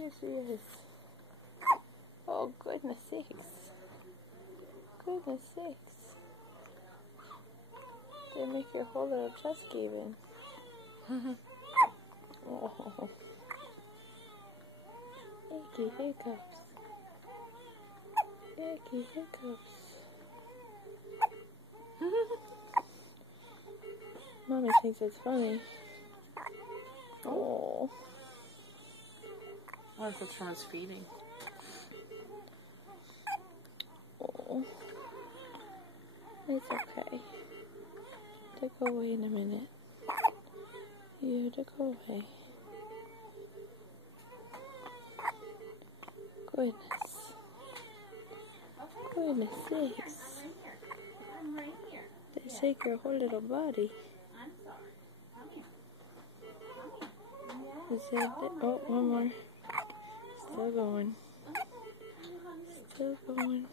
Yes, she is. Oh, goodness sakes. Goodness sakes. They make your whole little chest cave in. Oh. Icky hiccups. Icky hiccups. Mommy thinks it's funny. Oh. What if it's from his feeding? Oh. It's okay. To go away in a minute. You to go away. Goodness. Goodness sakes. They shake your whole little body. Is that it? Oh, one more. Still going. Still going.